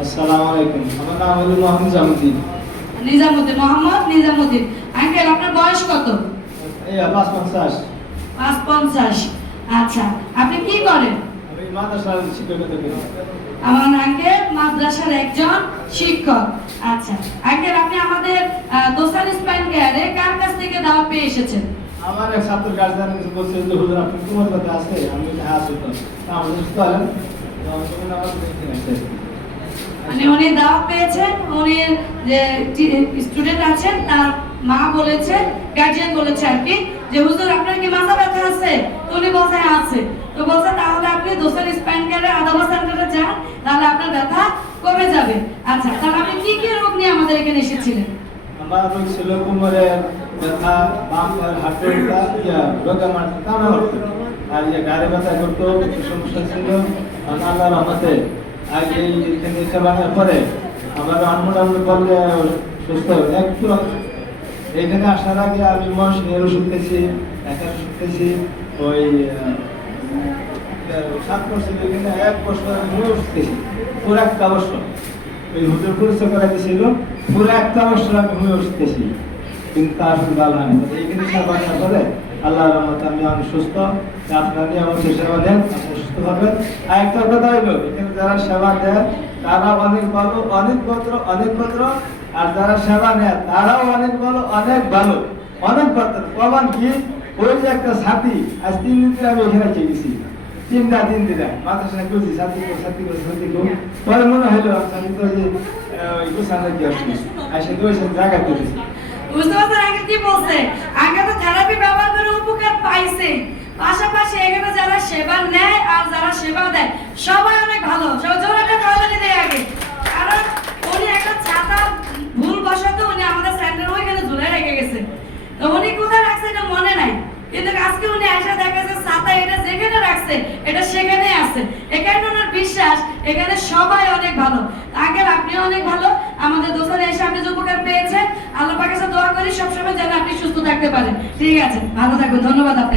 আসসালামু আলাইকুম। আমার নাম হলো মোহাম্মদ নিজামুদ্দিন। নিজামুদ্দিন, মোহাম্মদ নিজামুদ্দিন। আঙ্কেল আপনার বয়স কত? এই ৫৫। ৫৫। আচ্ছা, আপনি কি করেন? আমি মাদ্রাসার শিক্ষকতা করি। আমার আঙ্কেল মাদ্রাসার একজন শিক্ষক। আচ্ছা আঙ্কেল, আপনি আমাদের দোসান স্পাইন কেয়ারে কার কাছ থেকে দাওয়াত পেয়ে এসেছেন? আমার এক ছাত্র গার্জিয়ান বলছে যে হুজুর আপনি তোমার কথা আছে, আমি হ্যাঁ আছি। তো আমাদের চলেন মানে উনি দাওয়াত পেয়েছেন, উনি যে স্টুডেন্ট আছেন তার মা বলেছে, গার্জিয়ান বলেছে আর কি, যে হুজুর আপনার কি মাথা ব্যথা আছে? তো উনি বলছে হ্যাঁ আছে। তো বলছে তাহলে আপনি দোসান স্পাইন কেয়ারে আদাবা সেন্টারে যান, তাহলে আপনার ব্যথা কমে যাবে। আচ্ছা, তাহলে আপনি কি কি রোগ নিয়ে আমাদের এখানে এসেছিলেন? আমার রোগ ছিল কোমরের ব্যথা, বাম পায়ের হাঁটু ব্যথা, রোগা মারতে কামড়া করতো, আর গাড়ি ব্যথা করতো, সমস্যা ছিল। আল্লাহ রহমতে আজ এইখানে সেবানোর পরে আমার মোটামুটি বললে সুস্থ একটু। এখানে আসার আগে আমি মশনের ওষুধ খেয়েছি, একার ওষুধ খেয়েছি, ওই 7 বছর এখানে 1 বছর আমি ওষুধ খেয়েছি, পুরো 1 বছর ওই হুজুর পরিচয় করা গেছিল, পুরো 1 বছর আমি ওষুধ খেয়েছি, কিন্তু তার শুধু ভালো হয়নি। এইখানে সেবা নেওয়ার পরে আল্লাহ রহমতে আমি অনেক সুস্থ। আপনার নিয়মিত সেবা দেন, আপনি সুস্থ হবেন। আর একটা কথা হইলো, এখানে যারা সেবা দেয় তারা অনেক ভালো, অনেক ভদ্র, আর যারা সেবা নেয় তারাও অনেক ভালো, অনেক ভদ্র। প্রমাণ কি, ওই যে একটা সাথী আজ 3 দিন ধরে আমি এখানে গেছি, 3 দিন মাদ্রাসা করছি, সাথী পরে মনে হইলো সাথী তো যে ওই গোসানো কি আসছে আসে তো ওই জায়গা করেছি। বুঝতে পারছেন আঙ্কেল কি বলছে? আঙ্কেল তো থেরাপি ব্যবহার করে উপকার পাইছে, পাশাপাশি এখানে যারা সেবা নেয় আর যারা সেবা দেয় সবাই অনেক ভালো। জোরে একটা করতালি দেয় আগে, কারণ উনি একটা ছাতা ভুলবশত উনি আমাদের সেন্টারে ওইখানে ঝুলে রেখে গেছে। তো উনি কোথায় রাখছে এটা মনে নাই, কিন্তু আজকে উনি এসে দেখেছে ছাতা এটা যেখানে রাখছে এটা সেখানে আছে। এখানে ওনার বিশ্বাস এখানে সবাই অনেক ভালো। আঙ্কেল আপনিও অনেক ভালো। আমাদের দোকানে এসে আপনি যে উপকার পেয়েছেন, আল্লাহ পাকের কাছে দোয়া করি সবসময় যেন আপনি সুস্থ থাকতে পারেন। ঠিক আছে, ভালো থাকবেন। ধন্যবাদ আপনাকে।